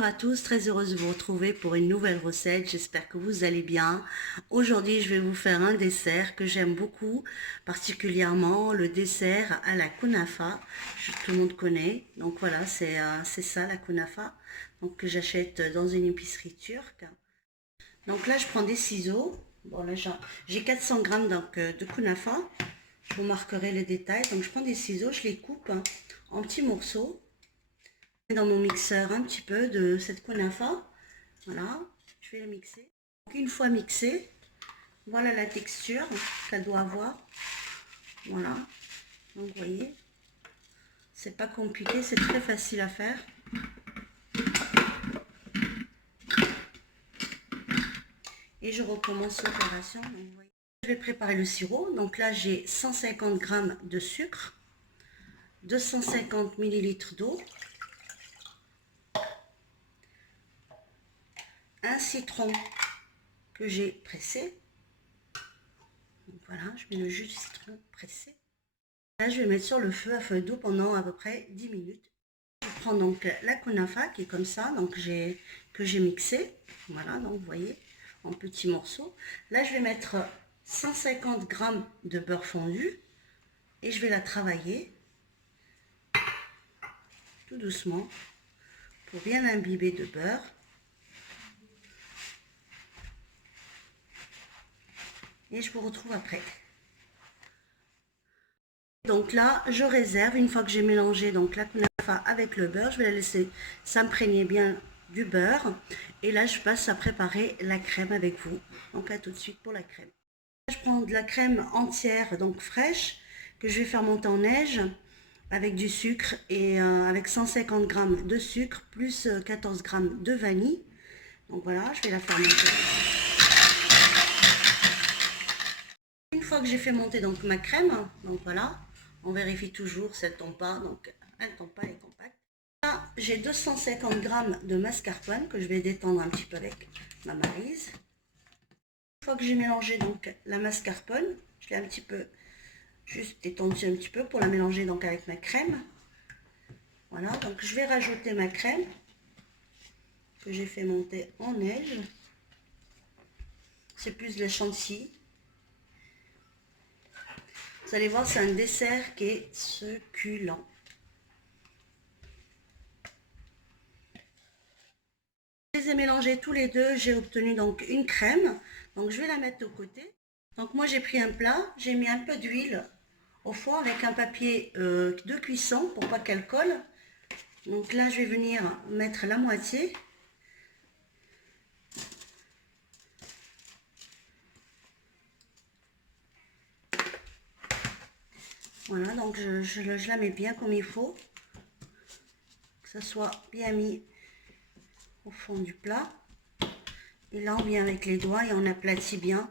Bonjour à tous, très heureuse de vous retrouver pour une nouvelle recette. J'espère que vous allez bien. Aujourd'hui, je vais vous faire un dessert que j'aime beaucoup, particulièrement le dessert à la kunafa. Tout le monde connaît. Donc voilà, c'est ça la kunafa. Donc que j'achète dans une épicerie turque. Donc là, je prends des ciseaux. Bon là, j'ai 400 grammes de kunafa. Je vous marquerai les détails. Donc je prends des ciseaux, je les coupe en petits morceaux. Dans mon mixeur un petit peu de cette kunafa. Voilà, je vais la mixer. Donc, une fois mixée, voilà la texture qu'elle doit avoir. Voilà, donc vous voyez, c'est pas compliqué, c'est très facile à faire. Et je recommence l'opération. Je vais préparer le sirop. Donc là, j'ai 150 g de sucre, 250 ml d'eau, un citron que j'ai pressé. Donc voilà, je mets le jus de citron pressé. Là, je vais mettre sur le feu à feu doux pendant à peu près 10 minutes. Je prends donc la kunafa qui est comme ça, donc que j'ai mixé. Voilà, donc vous voyez, en petits morceaux. Là, je vais mettre 150 g de beurre fondu et je vais la travailler tout doucement pour bien imbiber de beurre. Et je vous retrouve après. Donc là, je réserve, une fois que j'ai mélangé donc la kunafa avec le beurre, je vais la laisser s'imprégner bien du beurre. Et là, je passe à préparer la crème avec vous. Donc à tout de suite pour la crème. Je prends de la crème entière, donc fraîche, que je vais faire monter en neige avec du sucre et avec 150 g de sucre plus 14 g de vanille. Donc voilà, je vais la faire monter. Une fois que j'ai fait monter donc ma crème, donc voilà, on vérifie toujours si elle tombe pas, donc elle tombe pas, elle est compacte. Là, j'ai 250 g de mascarpone que je vais détendre un petit peu avec ma maryse. Une fois que j'ai mélangé donc la mascarpone, je l'ai un petit peu juste détendue un petit peu pour la mélanger donc avec ma crème. Voilà, donc je vais rajouter ma crème que j'ai fait monter en neige. C'est plus le chantilly. Vous allez voir, c'est un dessert qui est succulent. Je les ai mélangés tous les deux, j'ai obtenu donc une crème. Donc je vais la mettre de côté. Donc moi j'ai pris un plat, j'ai mis un peu d'huile au four avec un papier de cuisson pour pas qu'elle colle. Donc là je vais venir mettre la moitié. Voilà, donc je la mets bien comme il faut. Que ça soit bien mis au fond du plat. Et là on vient avec les doigts et on aplatit bien.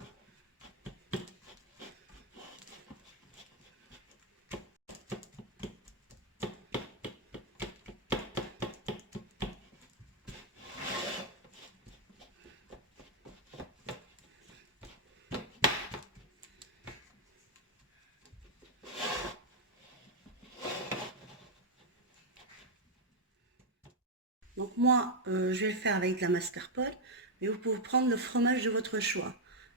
Donc moi, je vais le faire avec de la mascarpone, mais vous pouvez prendre le fromage de votre choix.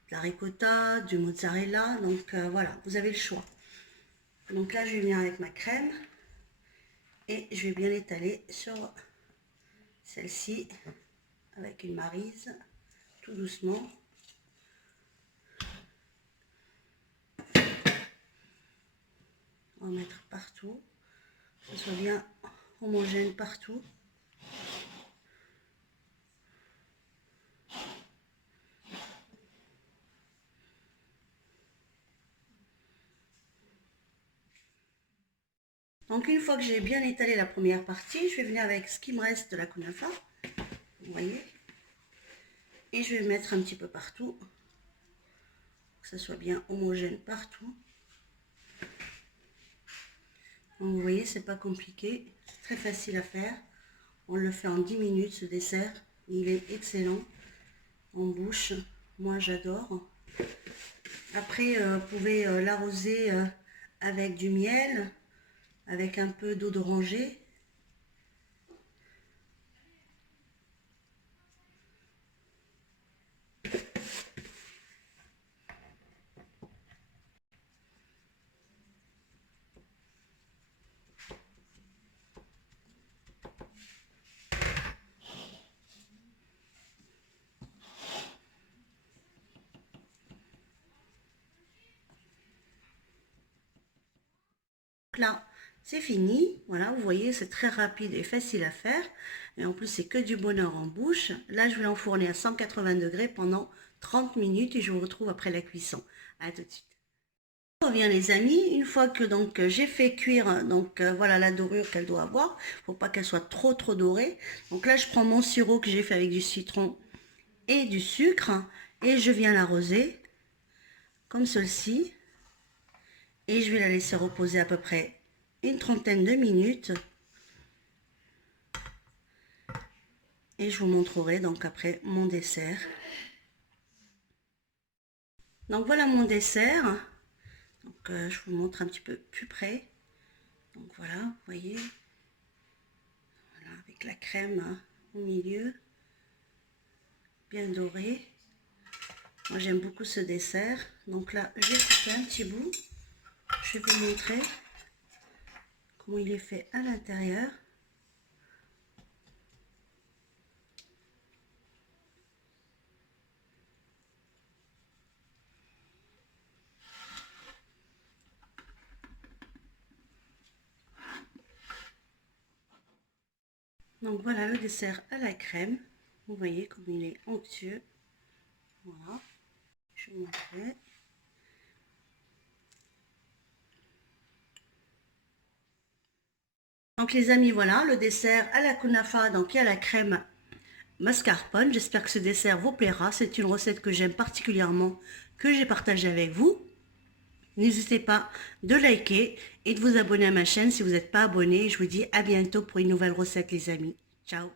De la ricotta, du mozzarella, donc voilà, vous avez le choix. Donc là, je vais venir avec ma crème et je vais bien l'étaler sur celle-ci avec une maryse, tout doucement. On va mettre partout, que ce soit bien homogène partout. Donc une fois que j'ai bien étalé la première partie, je vais venir avec ce qui me reste de la kunafa, vous voyez, et je vais mettre un petit peu partout, que ce soit bien homogène partout. Donc vous voyez, c'est pas compliqué, c'est très facile à faire. On le fait en 10 minutes ce dessert, il est excellent en bouche, moi j'adore. Après, vous pouvez l'arroser avec du miel, avec un peu d'eau d'oranger. Là, c'est fini. Voilà, vous voyez, c'est très rapide et facile à faire. Et en plus, c'est que du bonheur en bouche. Là, je vais l'enfourner à 180 degrés pendant 30 minutes et je vous retrouve après la cuisson. À tout de suite. On revient les amis, une fois que donc j'ai fait cuire, donc voilà la dorure qu'elle doit avoir. Faut pas qu'elle soit trop dorée. Donc là, je prends mon sirop que j'ai fait avec du citron et du sucre et je viens l'arroser comme ceci. Et je vais la laisser reposer à peu près une trentaine de minutes. Et je vous montrerai donc après mon dessert. Donc voilà mon dessert. Donc je vous montre un petit peu plus près. Donc voilà, vous voyez. Voilà, avec la crème au milieu. Bien doré. Moi j'aime beaucoup ce dessert. Donc là, j'ai coupé un petit bout. Je vais vous montrer comment il est fait à l'intérieur. Donc voilà le dessert à la crème. Vous voyez comme il est onctueux. Voilà. Je vous montrerai. Donc les amis, voilà le dessert à la kunafa, donc il y a la crème mascarpone. J'espère que ce dessert vous plaira. C'est une recette que j'aime particulièrement, que j'ai partagée avec vous. N'hésitez pas de liker et de vous abonner à ma chaîne si vous n'êtes pas abonné. Je vous dis à bientôt pour une nouvelle recette les amis. Ciao.